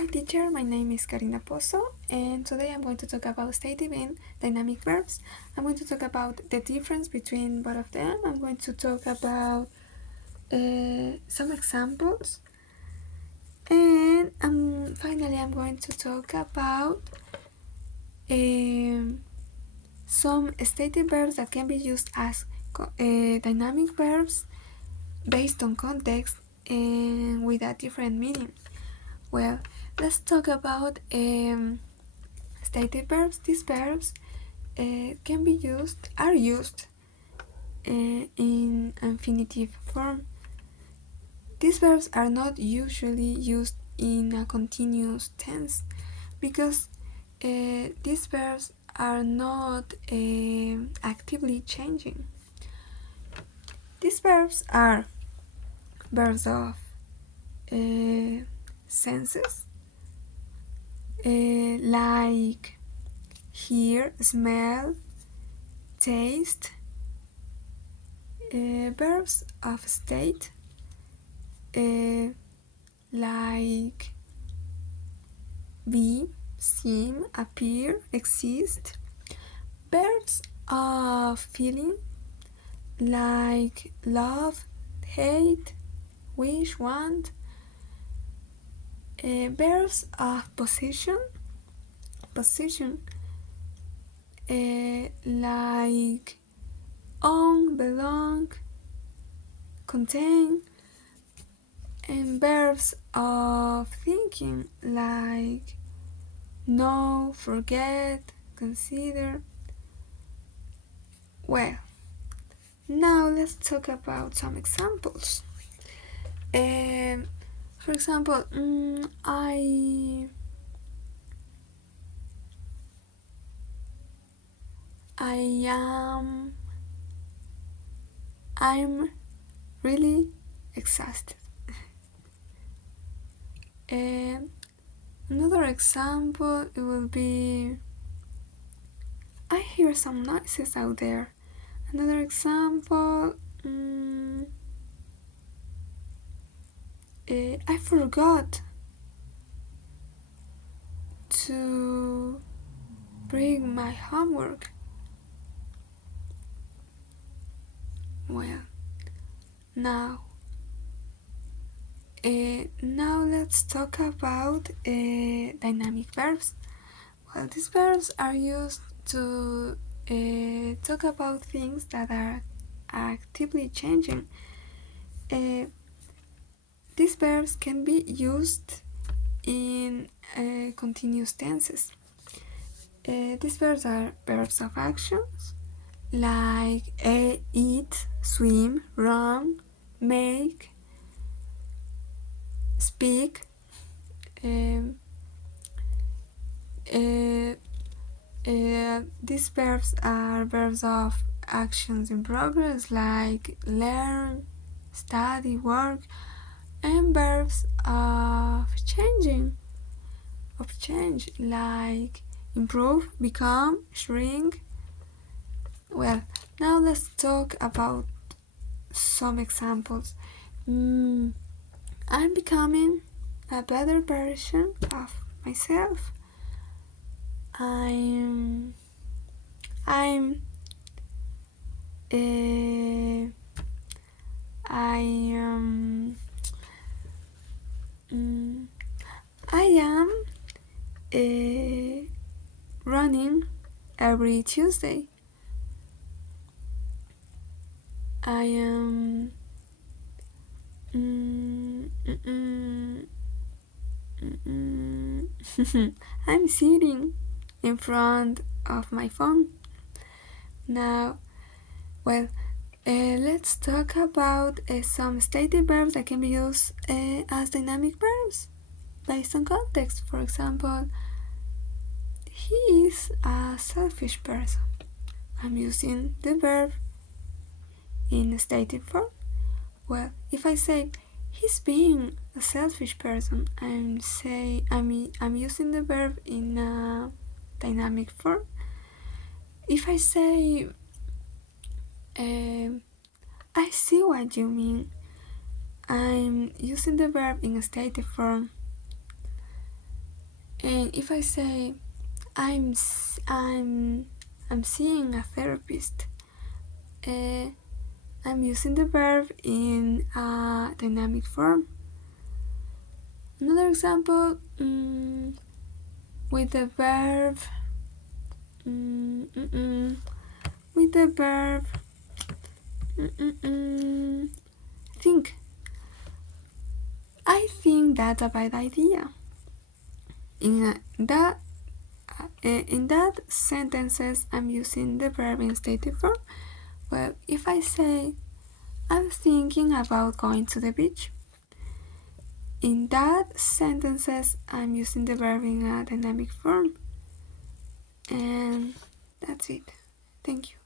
Hi teacher, my name is Karina Pozo and today I'm going to talk about stative and dynamic verbs. I'm going to talk about the difference between both of them. I'm going to talk about some examples and finally I'm going to talk about some stative verbs that can be used as dynamic verbs based on context and with a different meaning. Well, let's talk about stative verbs. These verbs are used in infinitive form. These verbs are not usually used in a continuous tense because these verbs are not actively changing. These verbs are verbs of senses like hear, smell, taste, verbs of state like be, seem, appear, exist, verbs of feeling like love, hate, wish, want, verbs of position like own, belong, contain, and verbs of thinking like know, forget, consider. Well, now let's talk about some examples. For example, I'm really exhausted. Another example it will be I hear some noises out there. Another example, I forgot to bring my homework. Well, now let's talk about dynamic verbs. Well, these verbs are used to talk about things that are actively changing. These verbs can be used in continuous tenses. These verbs are verbs of actions like eat, swim, run, make, speak. These verbs are verbs of actions in progress like learn, study, work, and verbs of change like improve, become, shrink. Well, now let's talk about some examples. I'm becoming a better version of myself. I'm I am running every Tuesday. I am I'm sitting in front of my phone. Now, well, let's talk about some stative verbs that can be used as dynamic verbs based on context. For example, he is a selfish person. I'm using the verb in a stative form. Well, if I say he's being a selfish person, I'm using the verb in a dynamic form. If I say I see what you mean, I'm using the verb in a stative form. And if I say I'm seeing a therapist, I'm using the verb in a dynamic form. Another example, with the verb with the verb think. I think that's a bad idea. In that sentences, I'm using the verb in stative form. Well, if I say I'm thinking about going to the beach, in that sentences, I'm using the verb in a dynamic form. And that's it. Thank you.